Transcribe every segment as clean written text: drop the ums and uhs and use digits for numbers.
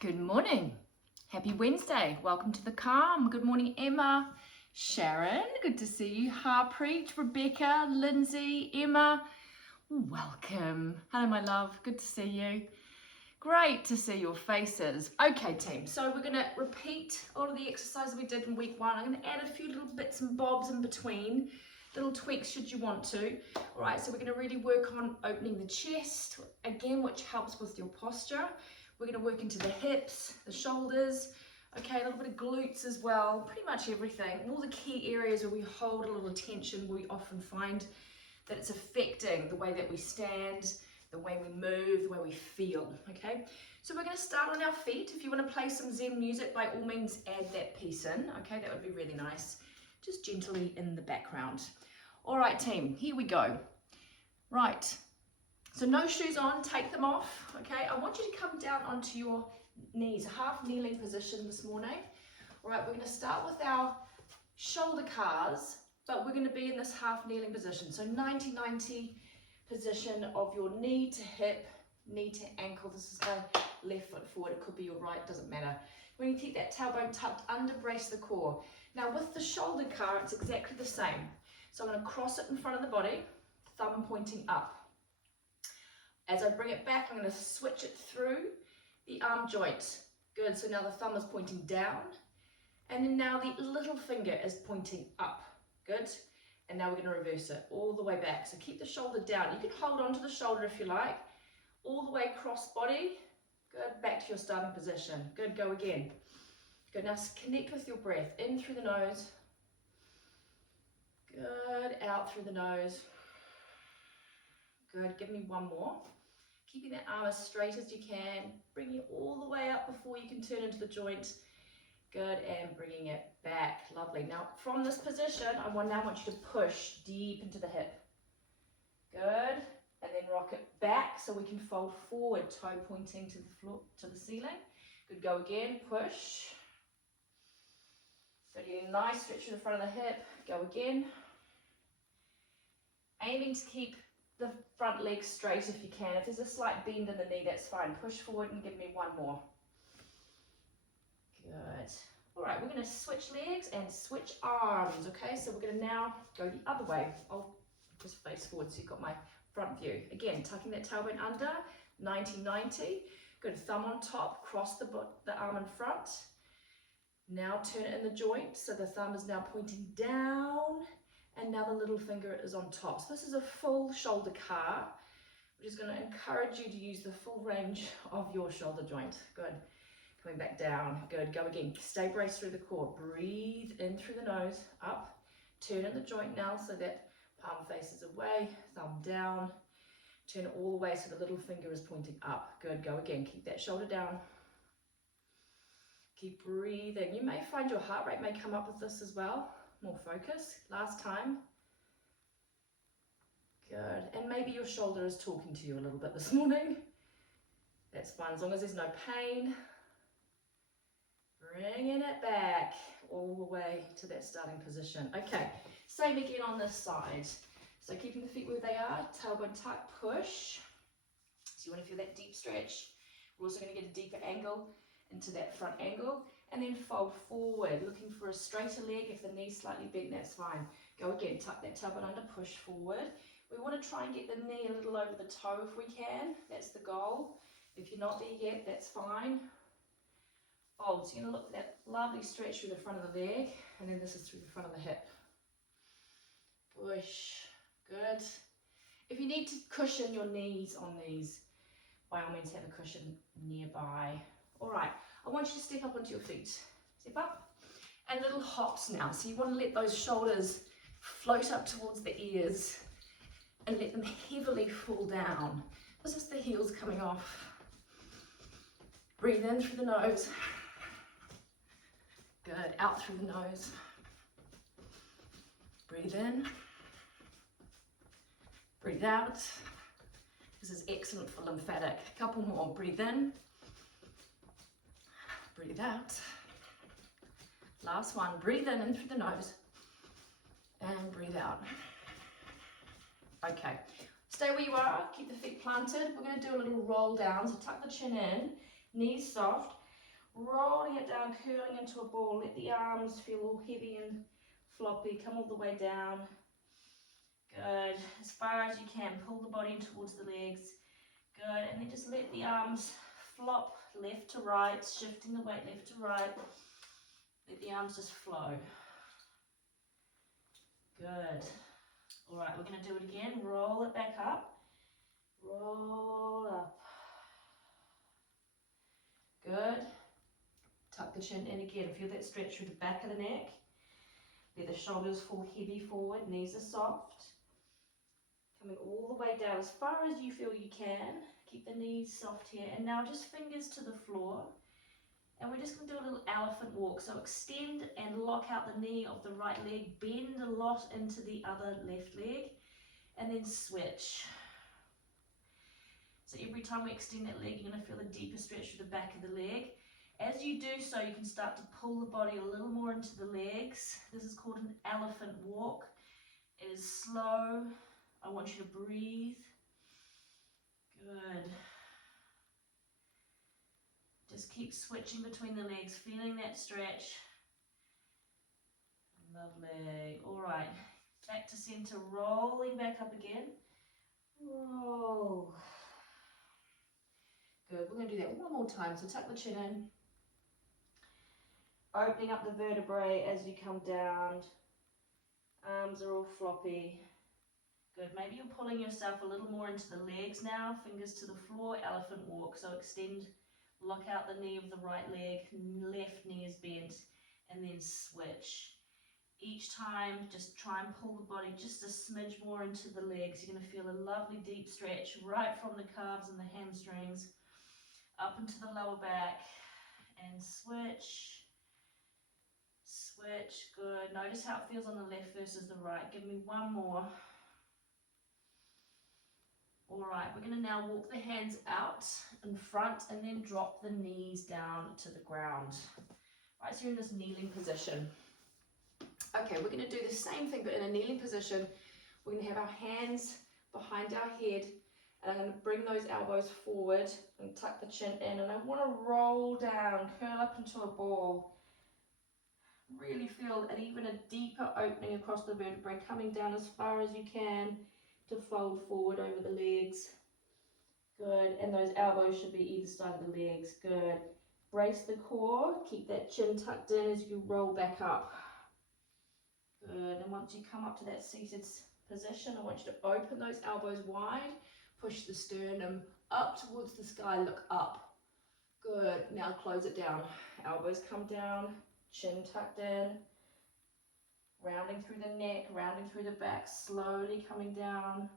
Good morning. Happy Wednesday. Welcome to the Calm. Good morning, Emma. Sharon, good to see you. Harpreet, Rebecca, Lindsay, Emma, welcome. Hello, my love. Good to see you. Great to see your faces. Okay, team. So we're going to repeat all of the exercises we did in week 1. I'm going to add a few little bits and bobs in between. Little tweaks should you want to. All right, so we're going to really work on opening the chest, again, which helps with your posture. We're going to work into the hips, the shoulders, okay, a little bit of glutes as well, pretty much everything. All the key areas where we hold a little tension, we often find that it's affecting the way that we stand, the way we move, the way we feel, okay? So we're going to start on our feet. If you want to play some Zen music, by all means add that piece in, okay? That would be really nice. Just gently in the background. All right, team, here we go. Right. So no shoes on, take them off, okay? I want you to come down onto your knees, half kneeling position this morning. All right, we're going to start with our shoulder cars, but we're going to be in this half kneeling position. So 90-90 position of your knee to hip, knee to ankle. This is my left foot forward. It could be your right, doesn't matter. When you keep that tailbone tucked under, brace the core. Now with the shoulder car, it's exactly the same. So I'm going to cross it in front of the body, thumb pointing up. As I bring it back, I'm going to switch it through the arm joint. Good, so now the thumb is pointing down, and then now the little finger is pointing up. Good, and now we're going to reverse it all the way back. So keep the shoulder down. You can hold onto the shoulder if you like, all the way across body. Good, back to your starting position. Good, go again. Good, now connect with your breath. In through the nose. Good, out through the nose. Good, give me one more. Keeping that arm as straight as you can, bringing it all the way up before you can turn into the joint. Good, and bringing it back. Lovely. Now, from this position, I now want you to push deep into the hip. Good, and then rock it back so we can fold forward, toe pointing to the floor, to the ceiling. Good, go again, push. So getting a nice stretch through the front of the hip. Go again. Aiming to keep the front leg straight if you can. If there's a slight bend in the knee, that's fine. Push forward and give me one more. Good. All right, we're going to switch legs and switch arms, okay? So we're going to now go the other way. I'll just face forward so you've got my front view. Again, tucking that tailbone under, 90-90. Good, thumb on top, cross the arm in front. Now turn it in the joint, so the thumb is now pointing down, and now the little finger is on top. So this is a full shoulder car, which is going to encourage you to use the full range of your shoulder joint. Good. Coming back down. Good. Go again. Stay braced through the core. Breathe in through the nose. Up. Turn in the joint now so that palm faces away. Thumb down. Turn it all the way so the little finger is pointing up. Good. Go again. Keep that shoulder down. Keep breathing. You may find your heart rate may come up with this as well. More focus. Last time. Good. And maybe your shoulder is talking to you a little bit this morning. That's fine, as long as there's no pain. Bringing it back all the way to that starting position. Okay, same again on this side. So keeping the feet where they are, tailbone tuck, push. So you want to feel that deep stretch. We're also going to get a deeper angle into that front angle. And then fold forward, looking for a straighter leg. If the knee's slightly bent, that's fine. Go again, tuck that tailbone under, push forward. We want to try and get the knee a little over the toe if we can. That's the goal. If you're not there yet, that's fine. Fold. So you're going to look for that lovely stretch through the front of the leg, and then this is through the front of the hip. Push. Good. If you need to cushion your knees on these, by all means have a cushion nearby. All right. I want you to step up onto your feet. Step up. And little hops now. So you want to let those shoulders float up towards the ears and let them heavily fall down. This is the heels coming off. Breathe in through the nose. Good. Out through the nose. Breathe in. Breathe out. This is excellent for lymphatic. A couple more. Breathe in. Breathe out. Last one. Breathe in through the nose. And breathe out. Okay. Stay where you are. Keep the feet planted. We're going to do a little roll down. So tuck the chin in. Knees soft. rolling it down, curling into a ball. Let the arms feel all heavy and floppy. Come all the way down. Good. As far as you can, pull the body in towards the legs. Good. And then just let the arms flop left to right, shifting the weight left to right. Let the arms just flow. Good. All right, we're going to do it again. Roll it back up. Roll up. Good. Tuck the chin in again. Feel that stretch through the back of the neck. Let the shoulders fall heavy forward. Knees are soft. Coming all the way down as far as you feel you can. Keep the knees soft here. And now just fingers to the floor. And we're just going to do a little elephant walk. So extend and lock out the knee of the right leg. Bend a lot into the other left leg. And then switch. So every time we extend that leg, you're going to feel a deeper stretch through the back of the leg. As you do so, you can start to pull the body a little more into the legs. This is called an elephant walk. It is slow. I want you to breathe. Good. Just keep switching between the legs, feeling that stretch. Lovely. All right. Back to center, rolling back up again. Roll. Good. We're going to do that one more time. So tuck the chin in. Opening up the vertebrae as you come down. Arms are all floppy. Good. Maybe you're pulling yourself a little more into the legs now. Fingers to the floor. Elephant walk. So extend, lock out the knee of the right leg. Left knee is bent. And then switch. Each time, just try and pull the body just a smidge more into the legs. You're going to feel a lovely deep stretch right from the calves and the hamstrings up into the lower back. And switch. Switch. Good. Notice how it feels on the left versus the right. Give me one more. All right, we're going to now walk the hands out in front and then drop the knees down to the ground. Right, so you're in this kneeling position. Okay, we're going to do the same thing, but in a kneeling position. We're going to have our hands behind our head, and I'm going to bring those elbows forward and tuck the chin in, and I want to roll down, curl up into a ball. Really feel even a deeper opening across the vertebrae, coming down as far as you can to fold forward over the legs. Good, and those elbows should be either side of the legs. Good. Brace the core, keep that chin tucked in as you roll back up. Good, and once you come up to that seated position, I want you to open those elbows wide, push the sternum up towards the sky, look up. Good, now close it down. Elbows come down, chin tucked in, rounding through the neck, rounding through the back, slowly coming down.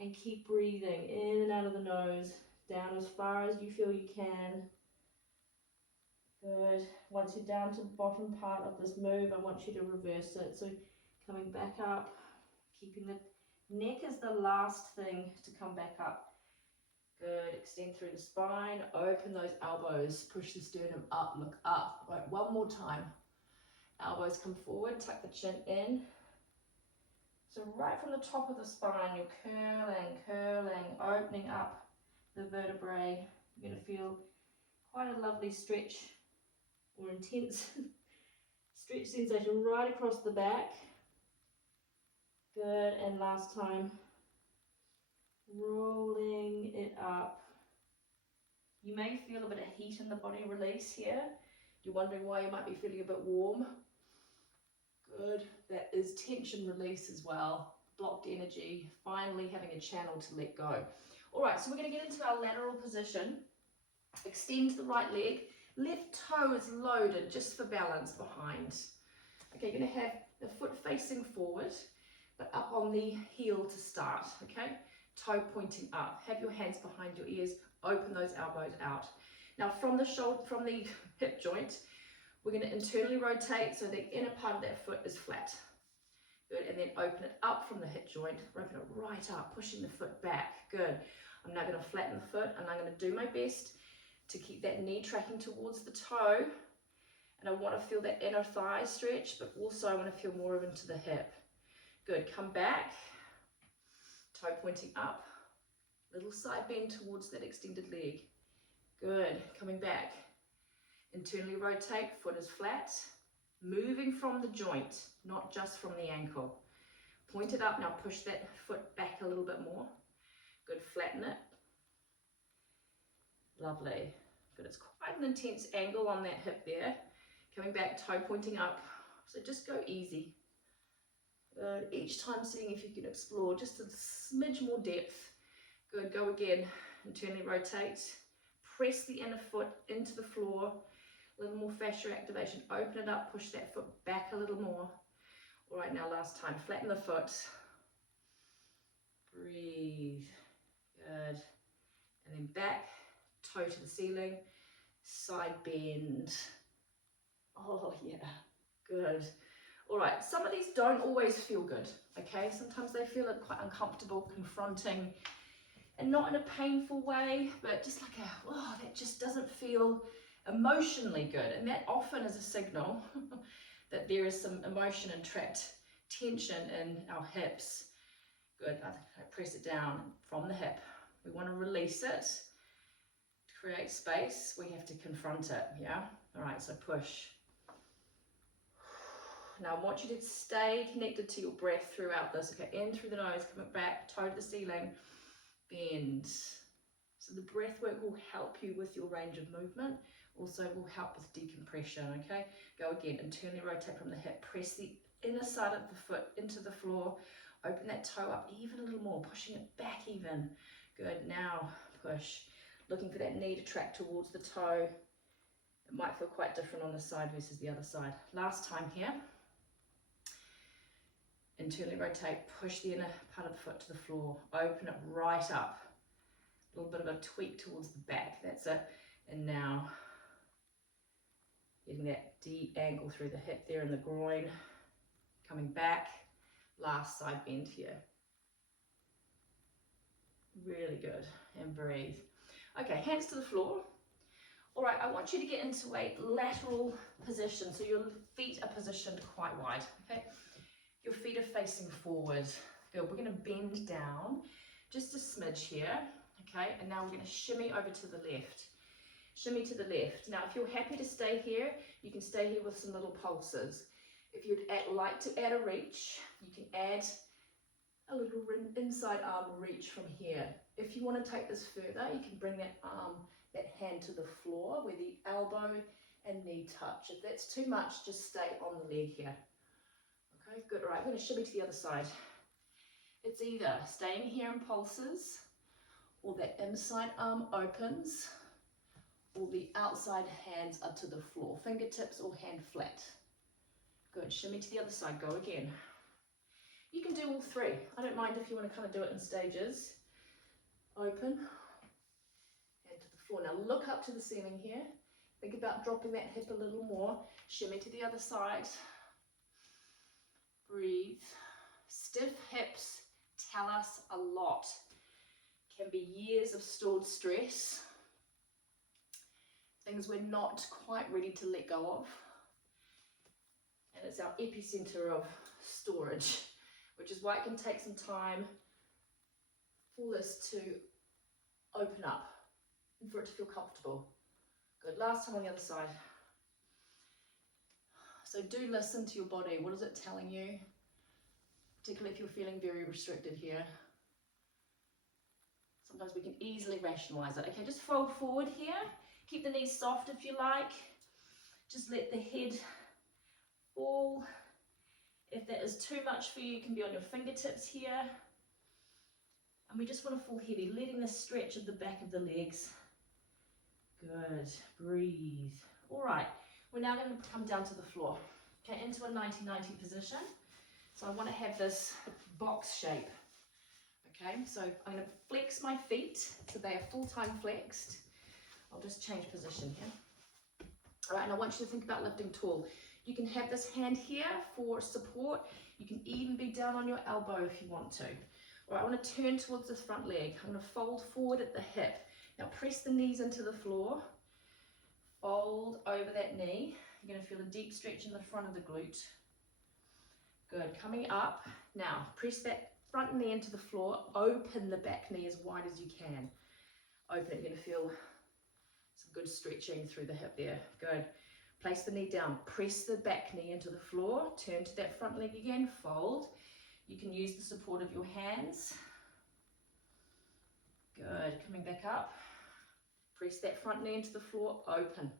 And keep breathing in and out of the nose, down as far as you feel you can. Good. Once you're down to the bottom part of this move, I want you to reverse it. So coming back up, keeping the neck as the last thing to come back up. Good. Extend through the spine, open those elbows, push the sternum up, look up. Right, one more time. Elbows come forward, tuck the chin in. So right from the top of the spine, you're curling, opening up the vertebrae. You're going to feel quite a lovely stretch or intense stretch sensation right across the back. Good, and last time, rolling it up. You may feel a bit of heat in the body release here. You're wondering why you might be feeling a bit warm. Good, that is tension release as well, blocked energy, finally having a channel to let go. All right, so we're going to get into our lateral position. Extend the right leg, left toe is loaded just for balance behind. Okay, you're going to have the foot facing forward, but up on the heel to start, okay? Toe pointing up, have your hands behind your ears, open those elbows out. Now from the shoulder, from the hip joint, we're going to internally rotate so the inner part of that foot is flat. Good, and then open it up from the hip joint, open it right up, pushing the foot back. Good. I'm now going to flatten the foot, and I'm going to do my best to keep that knee tracking towards the toe. And I want to feel that inner thigh stretch, but also I want to feel more into the hip. Good, come back, toe pointing up, little side bend towards that extended leg. Good, coming back. Internally rotate, foot is flat, moving from the joint, not just from the ankle. Point it up, now push that foot back a little bit more. Good, flatten it. Lovely. Good, it's quite an intense angle on that hip there. Coming back, toe pointing up. So just go easy. Good, each time seeing if you can explore just a smidge more depth. Good, go again. Internally rotate. Press the inner foot into the floor. A little more fascia activation. Open it up, push that foot back a little more. All right, now last time. Flatten the foot. Breathe. Good. And then back, toe to the ceiling, side bend. Oh yeah, good. All right, some of these don't always feel good, okay? Sometimes they feel quite uncomfortable, confronting, and not in a painful way, but just like that just doesn't feel emotionally good. And that often is a signal that there is some emotion and trapped tension in our hips. Good, I press it down from the hip. We want to release it. To create space, we have to confront it, yeah? All right, so push. Now I want you to stay connected to your breath throughout this. Okay, in through the nose, coming back, toe to the ceiling, bend. So the breath work will help you with your range of movement, also will help with decompression, okay? Go again, internally rotate from the hip, press the inner side of the foot into the floor, open that toe up even a little more, pushing it back even. Good, now push. Looking for that knee to track towards the toe. It might feel quite different on this side versus the other side. Last time here. Internally rotate, push the inner part of the foot to the floor, open it right up. A little bit of a tweak towards the back, that's it. And now, getting that deep angle through the hip there in the groin. Coming back, last side bend here. Really good, and breathe. Okay, hands to the floor. All right, I want you to get into a lateral position, so your feet are positioned quite wide, okay? Your feet are facing forward. Good, we're gonna bend down, just a smidge here, okay? And now we're gonna shimmy over to the left. Shimmy to the left. Now, if you're happy to stay here, you can stay here with some little pulses. If you'd like to add a reach, you can add a little inside arm reach from here. If you want to take this further, you can bring that arm, that hand to the floor where the elbow and knee touch. If that's too much, just stay on the leg here. Okay, good. All right, I'm going to shimmy to the other side. It's either staying here in pulses, or that inside arm opens, or the outside hands are to the floor, fingertips or hand flat. Good, shimmy to the other side, go again. You can do all three. I don't mind if you want to kind of do it in stages. Open, and to the floor. Now look up to the ceiling here. Think about dropping that hip a little more. Shimmy to the other side. Breathe. Stiff hips tell us a lot. Can be years of stored stress. Things we're not quite ready to let go of. And it's our epicenter of storage, which is why it can take some time for this to open up and for it to feel comfortable. Good, last time on the other side. So do listen to your body. What is it telling you? Particularly if you're feeling very restricted here. Sometimes we can easily rationalize it. Okay, just fold forward here. Keep the knees soft if you like. Just let the head fall. If that is too much for you, you can be on your fingertips here. And we just want to fall heavy, letting the stretch of the back of the legs. Good, breathe. All right, we're now going to come down to the floor. Okay, into a 90-90 position. So I want to have this box shape. Okay, so I'm going to flex my feet so they are full-time flexed. I'll just change position here. All right, and I want you to think about lifting tall. You can have this hand here for support. You can even be down on your elbow if you want to. All right, I want to turn towards this front leg. I'm going to fold forward at the hip. Now press the knees into the floor. Fold over that knee. You're going to feel a deep stretch in the front of the glute. Good, coming up. Now press that front knee into the floor. Open the back knee as wide as you can. Open it, you're going to feel Some good stretching through the hip there. Good. Place the knee down. Press the back knee into the floor. Turn to that front leg again. Fold. You can use the support of your hands. Good. Coming back up. Press that front knee into the floor. Open.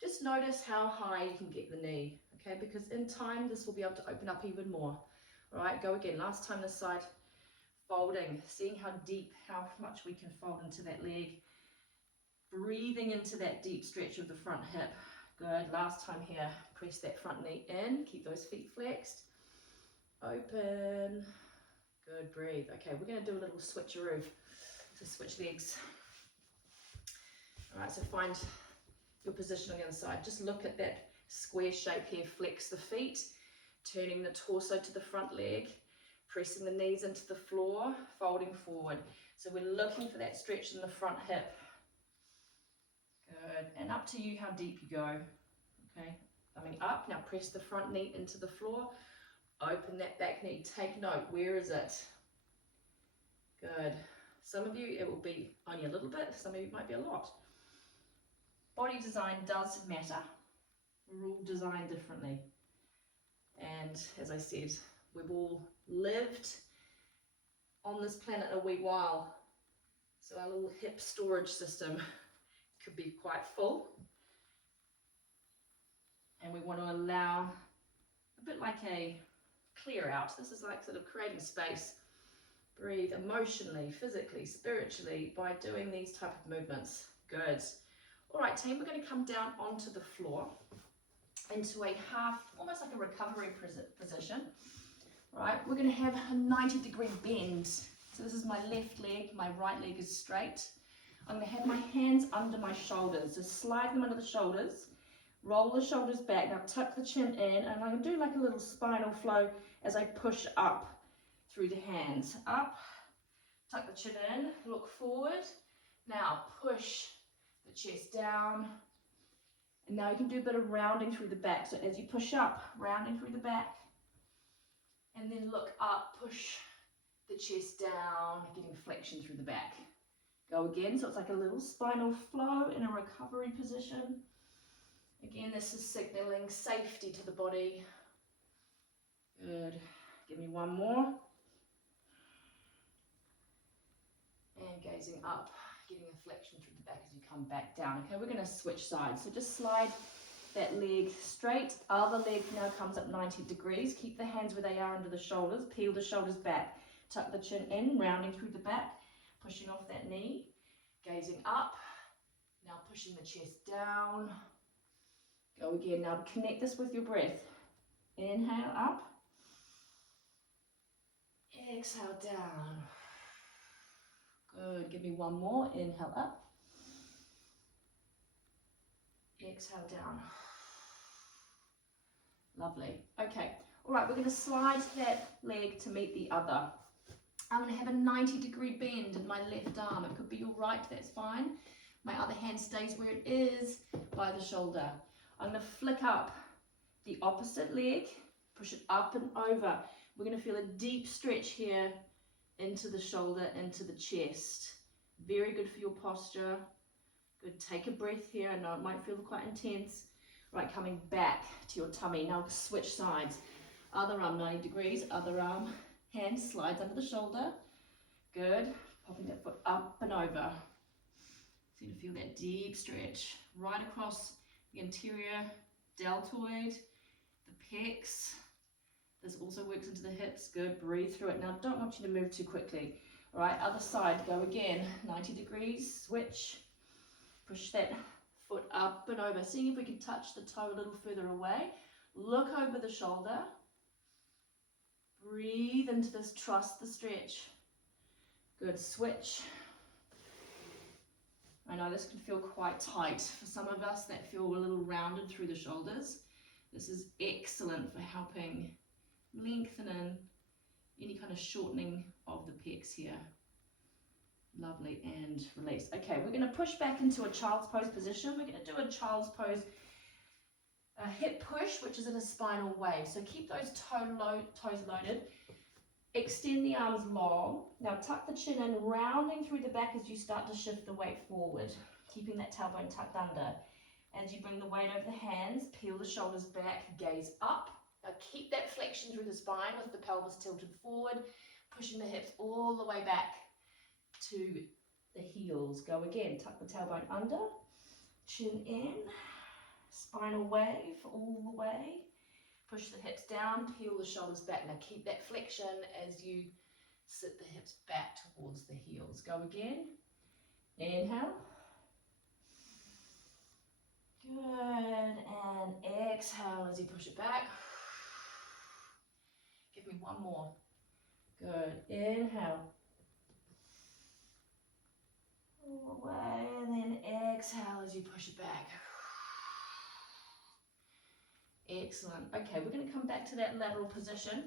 Just notice how high you can get the knee. Okay, because in time this will be able to open up even more. All right, go again. Last time this side. Folding, seeing how deep, how much we can fold into that leg. Breathing into that deep stretch of the front hip. Good. Last time here. Press that front knee in. Keep those feet flexed. Open. Good. Breathe. Okay, we're going to do a little switcheroo. So switch legs. All right, so find your position on the other side. Just look at that square shape here. Flex the feet. Turning the torso to the front leg. Pressing the knees into the floor, folding forward. So we're looking for that stretch in the front hip. Good. And up to you how deep you go. Okay. Coming up. Now press the front knee into the floor. Open that back knee. Take note. Where is it? Good. Some of you, it will be only a little bit. Some of you, it might be a lot. Body design does matter. We're all designed differently. And as I said, we've all lived on this planet a wee while, so our little hip storage system could be quite full, and we want to allow a bit like a clear out. This is like sort of creating space. Breathe emotionally, physically, spiritually by doing these type of movements. Good. All right, team, we're going to come down onto the floor into a half, almost like a recovery position. Right, we're going to have a 90-degree bend. So this is my left leg, my right leg is straight. I'm going to have my hands under my shoulders. So slide them under the shoulders, roll the shoulders back. Now tuck the chin in, and I'm going to do like a little spinal flow as I push up through the hands. Up, tuck the chin in, look forward. Now push the chest down. And now you can do a bit of rounding through the back. So as you push up, rounding through the back. And then look up, push the chest down, getting flexion through the back. Go again, so it's like a little spinal flow in a recovery position. Again, this is signaling safety to the body. Good. Give me one more. And gazing up, getting a flexion through the back as you come back down. Okay, we're going to switch sides. So just slide that leg straight. Other leg now comes up 90 degrees. Keep the hands where they are under the shoulders. Peel the shoulders back. Tuck the chin in, rounding through the back. Pushing off that knee. Gazing up. Now pushing the chest down. Go again. Now connect this with your breath. Inhale up. Exhale down. Good. Give me one more. Inhale up. Exhale down. Lovely. Okay. All right. We're going to slide that leg to meet the other. I'm going to have a 90-degree bend in my left arm. It could be your right. That's fine. My other hand stays where it is by the shoulder. I'm going to flick up the opposite leg. Push it up and over. We're going to feel a deep stretch here into the shoulder, into the chest. Very good for your posture. Good. Take a breath here. I know it might feel quite intense. Right, coming back to your tummy. Now switch sides. Other arm 90 degrees. Other arm, hand slides under the shoulder. Good. Popping that foot up and over. So you feel that deep stretch right across the anterior deltoid, the pecs. This also works into the hips. Good. Breathe through it. Now don't want you to move too quickly. All right, other side. Go again. 90 degrees. Switch. Push that foot up and over. Seeing if we can touch the toe a little further away. Look over the shoulder. Breathe into this. Trust the stretch. Good. Switch. I know this can feel quite tight. For some of us that feel a little rounded through the shoulders. This is excellent for helping lengthen any kind of shortening of the pecs here. Lovely, and release. Okay, we're going to push back into a child's pose position. We're going to do a child's pose, a hip push, which is in a spinal wave. So keep those toes loaded. Extend the arms long. Now tuck the chin in, rounding through the back as you start to shift the weight forward, keeping that tailbone tucked under. As you bring the weight over the hands, peel the shoulders back, gaze up. Now keep that flexion through the spine with the pelvis tilted forward, pushing the hips all the way back to the heels. Go again, tuck the tailbone under, chin in, spinal wave all the way. Push the hips down, peel the shoulders back. Now keep that flexion as you sit the hips back towards the heels. Go again. Inhale. Good. And exhale as you push it back. Give me one more. Good. Inhale. All the way. And then exhale as you push it back. Excellent. Okay, we're going to come back to that lateral position.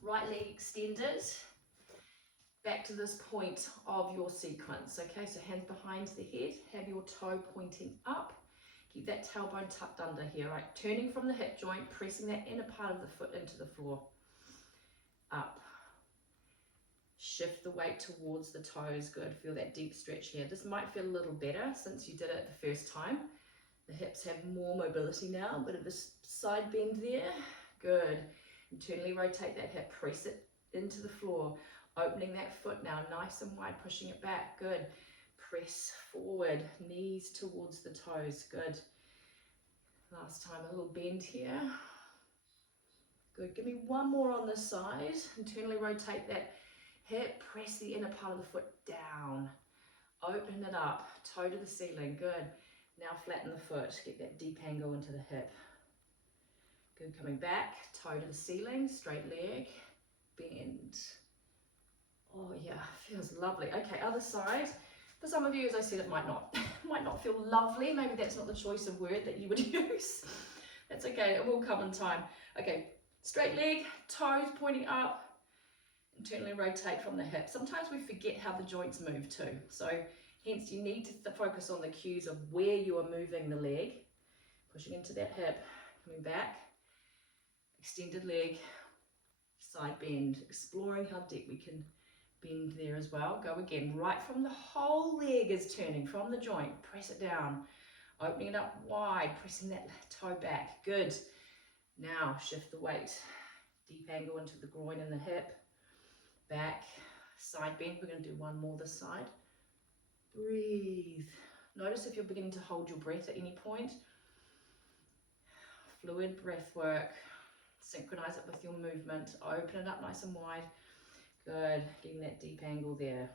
Right leg extended. Back to this point of your sequence. Okay, so hands behind the head. Have your toe pointing up. Keep that tailbone tucked under here, right? Turning from the hip joint, pressing that inner part of the foot into the floor. Up. Shift the weight towards the toes. Good. Feel that deep stretch here. This might feel a little better since you did it the first time. The hips have more mobility now, a bit of a side bend there. Good. Internally rotate that hip, press it into the floor. Opening that foot now, nice and wide, pushing it back. Good. Press forward, knees towards the toes. Good. Last time, a little bend here. Good. Give me one more on this side. Internally rotate that hip, press the inner part of the foot down. Open it up, toe to the ceiling. Good. Now flatten the foot, get that deep angle into the hip. Good, coming back, toe to the ceiling, straight leg, bend. Oh yeah, feels lovely. Okay, other side. For some of you, as I said, it might not feel lovely. Maybe that's not the choice of word that you would use. That's okay, it will come in time. Okay, straight leg, toes pointing up, internally rotate from the hip. Sometimes we forget how the joints move too. So hence, you need to focus on the cues of where you are moving the leg. Pushing into that hip, coming back, extended leg, side bend, exploring how deep we can bend there as well. Go again, right from the whole leg is turning from the joint. Press it down, opening it up wide, pressing that toe back. Good. Now shift the weight, deep angle into the groin and the hip, back, side bend. We're going to do one more this side. Breathe. Notice if you're beginning to hold your breath at any point. Fluid breath work. Synchronize it with your movement. Open it up nice and wide. Good. Getting that deep angle there.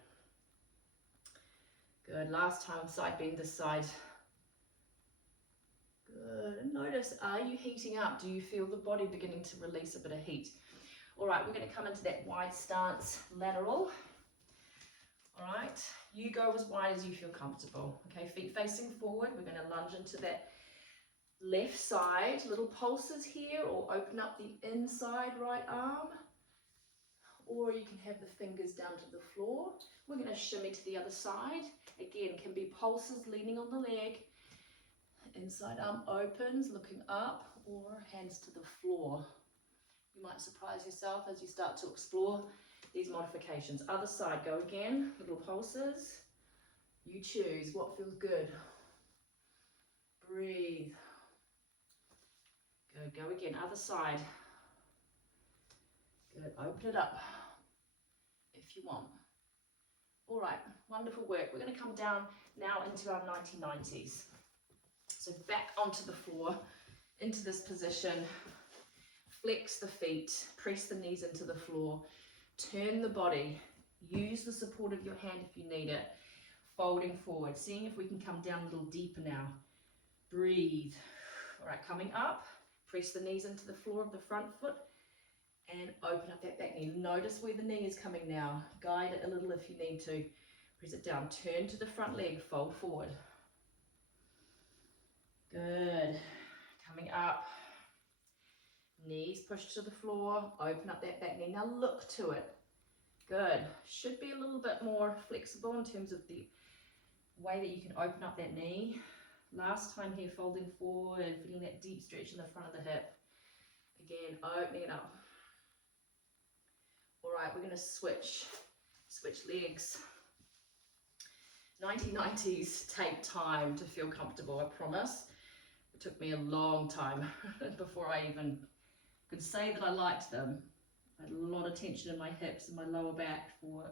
Good. Last time, side bend this side. Good. And notice, are you heating up? Do you feel the body beginning to release a bit of heat? All right, we're going to come into that wide stance lateral. All right, you go as wide as you feel comfortable. Okay, feet facing forward. We're going to lunge into that left side. Little pulses here, or open up the inside right arm. Or you can have the fingers down to the floor. We're going to shimmy to the other side. Again, can be pulses leaning on the leg. Inside arm opens, looking up, or hands to the floor. You might surprise yourself as you start to explore these modifications. Other side, go again, little pulses. You choose what feels good. Breathe. Good, go again, other side. Good, open it up if you want. All right, wonderful work. We're going to come down now into our 90-90s. So back onto the floor, into this position. Flex the feet, press the knees into the floor. Turn the body, use the support of your hand if you need it, folding forward, seeing if we can come down a little deeper now. Breathe. All right, coming up, press the knees into the floor of the front foot and open up that back knee. Notice where the knee is coming now. Guide it a little if you need to. Press it down, turn to the front leg, fold forward. Good. Coming up. Knees push to the floor, open up that back knee. Now look to it. Good. Should be a little bit more flexible in terms of the way that you can open up that knee. Last time here, folding forward, feeling that deep stretch in the front of the hip. Again, opening it up. All right, we're gonna switch legs. 1990s take time to feel comfortable, I promise. It took me a long time before I even could say that I liked them. I had a lot of tension in my hips and my lower back for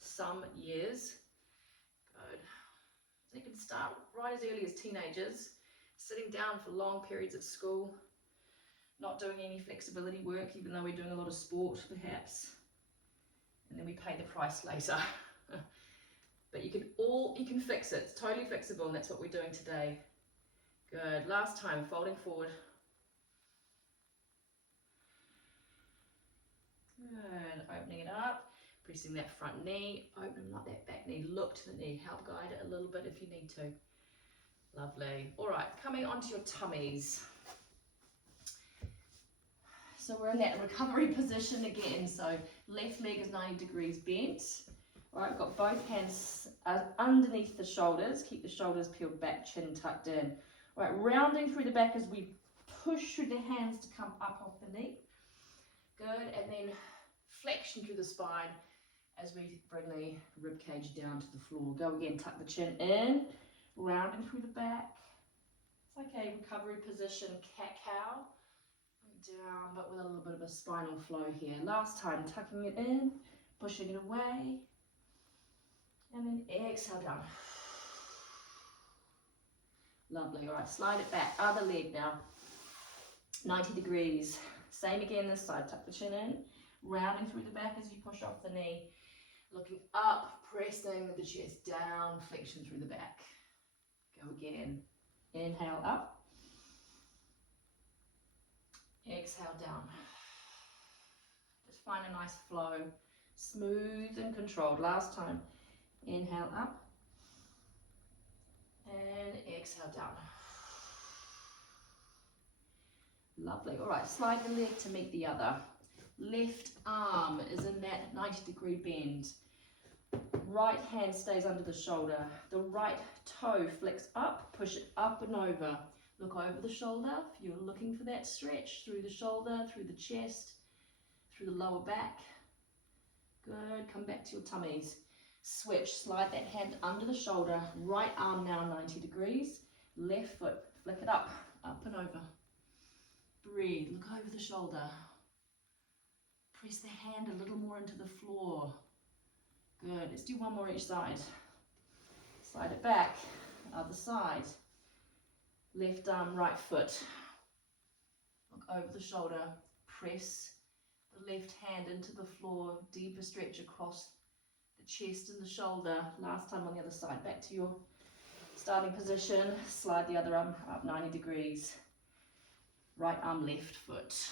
some years. Good. You can start right as early as teenagers, sitting down for long periods at school, not doing any flexibility work, even though we're doing a lot of sport perhaps, and then we pay the price later. But you can fix it. It's totally fixable, and that's what we're doing today. Good. Last time, folding forward. Good. Opening it up, pressing that front knee, opening up that back knee, look to the knee, help guide it a little bit if you need to. Lovely. All right, coming onto your tummies. So we're in that recovery position again. So left leg is 90 degrees bent. All right, got both hands underneath the shoulders. Keep the shoulders peeled back, chin tucked in. All right, rounding through the back as we push through the hands to come up off the knee. Good, and then flexion through the spine as we bring the rib cage down to the floor. Go again, tuck the chin in, rounding through the back. It's okay, recovery position, cat-cow. Down, but with a little bit of a spinal flow here. Last time, tucking it in, pushing it away, and then exhale down. Lovely. All right, slide it back. Other leg now. 90 degrees. Same again this side. Tuck the chin in, rounding through the back as you push off the knee. Looking up, pressing the chest down, flexion through the back. Go again. Inhale up. Exhale down. Just find a nice flow, smooth and controlled. Last time, inhale up and exhale down. Lovely. All right, slide the leg to meet the other. Left arm is in that 90-degree bend. Right hand stays under the shoulder. The right toe flicks up, push it up and over. Look over the shoulder if you're looking for that stretch through the shoulder, through the chest, through the lower back. Good, come back to your tummies. Switch, slide that hand under the shoulder, right arm now 90 degrees, left foot, flick it up and over. Breathe, look over the shoulder. Press the hand a little more into the floor. Good, let's do one more each side. Slide it back, other side. Left arm, right foot. Look over the shoulder. Press the left hand into the floor. Deeper stretch across the chest and the shoulder. Last time on the other side. Back to your starting position. Slide the other arm up 90 degrees. Right arm, left foot.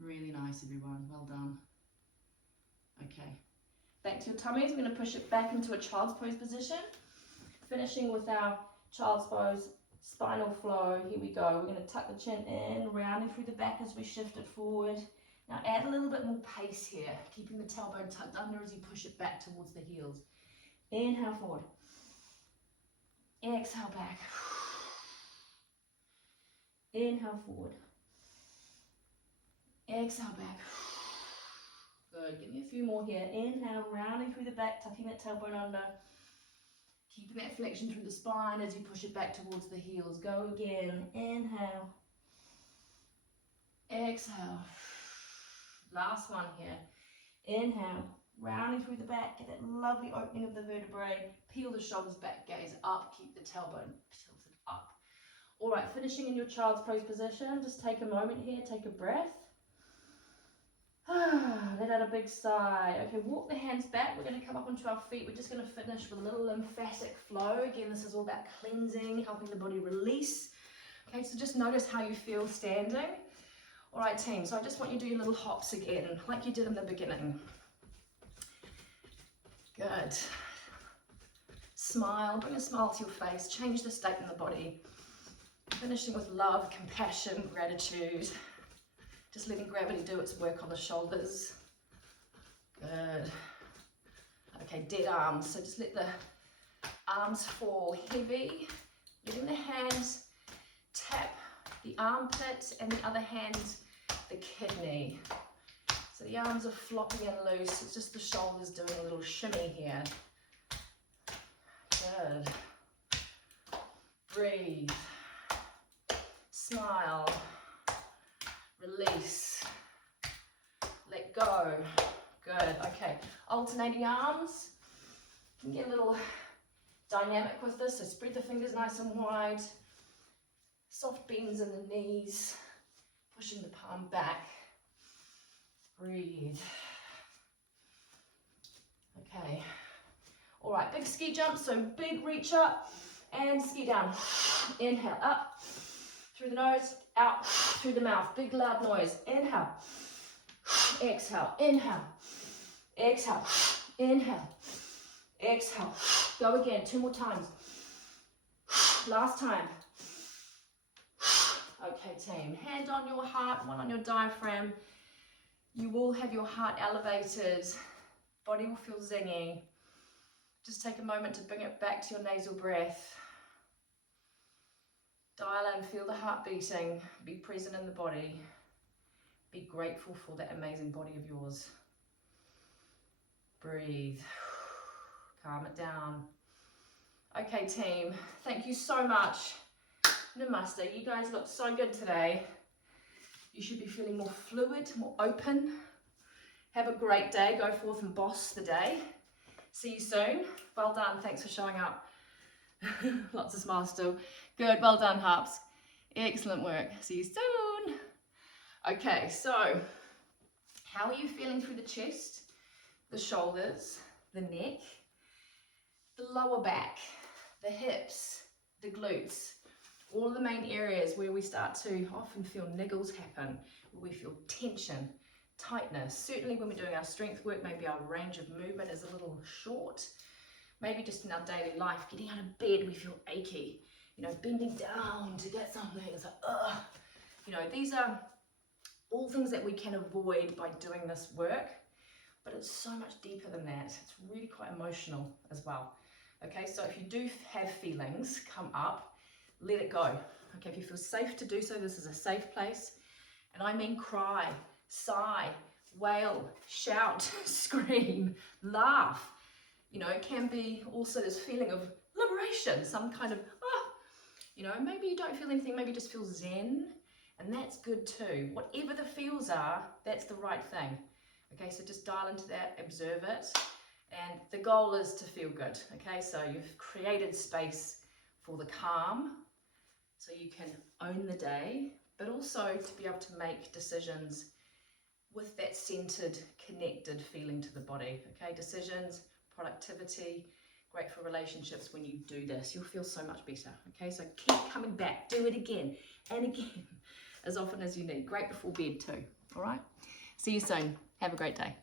Really nice, everyone. Well done. Okay. Back to your tummies. We're going to push it back into a child's pose position. Finishing with our child's pose, spinal flow. Here we go. We're going to tuck the chin in, rounding through the back as we shift it forward. Now add a little bit more pace here, keeping the tailbone tucked under as you push it back towards the heels. Inhale forward. Exhale back. Inhale forward. Exhale back. Good. Give me a few more here. Inhale, rounding through the back, tucking that tailbone under. Keeping that flexion through the spine as you push it back towards the heels. Go again. Inhale. Exhale. Last one here. Inhale. Rounding through the back. Get that lovely opening of the vertebrae. Peel the shoulders back. Gaze up. Keep the tailbone tilted up. All right. Finishing in your child's pose position. Just take a moment here. Take a breath. Let out a big sigh. Okay, walk the hands back. We're going to come up onto our feet. We're just going to finish with a little lymphatic flow. Again, this is all about cleansing, helping the body release. Okay, so just notice how you feel standing. All right, team, so I just want you to do your little hops again, like you did in the beginning. Good. Smile, bring a smile to your face, change the state in the body. Finishing with love, compassion, gratitude. Just letting gravity do its work on the shoulders. Good. Okay, dead arms. So just let the arms fall heavy. Letting the hands tap the armpit and the other hand the kidney. So the arms are flopping and loose. It's just the shoulders doing a little shimmy here. Good. Breathe. Smile. Release. Let go. Good. Okay. Alternating arms. You can get a little dynamic with this. So spread the fingers nice and wide. Soft bends in the knees. Pushing the palm back. Breathe. Okay. All right. Big ski jump. So big reach up and ski down. Inhale. Up. Through the nose. Out. Through the mouth. Big loud noise. Inhale. Exhale. Inhale. Exhale. Inhale. Exhale. Go again. 2 more times. Last time. Okay, team. Hand on your heart, one on your diaphragm. You will have your heart elevated. Body will feel zingy. Just take a moment to bring it back to your nasal breath. Dial in, feel the heart beating. Be present in the body. Be grateful for that amazing body of yours. Breathe. Calm it down. Okay, team. Thank you so much. Namaste. You guys look so good today. You should be feeling more fluid, more open. Have a great day. Go forth and boss the day. See you soon. Well done. Thanks for showing up. Lots of smiles still. Good. Well done, Harps. Excellent work. See you soon. Okay, so how are you feeling through the chest, the shoulders, the neck, the lower back, the hips, the glutes? All the main areas where we start to often feel niggles happen, where we feel tension, tightness. Certainly when we're doing our strength work, maybe our range of movement is a little short. Maybe just in our daily life, getting out of bed, we feel achy. You know, bending down to get something, it's like, ugh. You know, these are all things that we can avoid by doing this work, but it's so much deeper than that. It's really quite emotional as well. Okay, so if you do have feelings come up, let it go. Okay, if you feel safe to do so, this is a safe place. And I mean cry, sigh, wail, shout, scream, laugh. You know, it can be also this feeling of liberation, some kind of, you know, maybe you don't feel anything, maybe you just feel zen, and that's good too. Whatever the feels are, that's the right thing. Okay, so just dial into that, observe it, and the goal is to feel good. Okay, so you've created space for the calm, so you can own the day, but also to be able to make decisions with that centered, connected feeling to the body. Okay, decisions, productivity, great for relationships. When you do this, you'll feel so much better. Okay, so keep coming back, do it again and again, as often as you need. Great before bed too. All right, see you soon. Have a great day.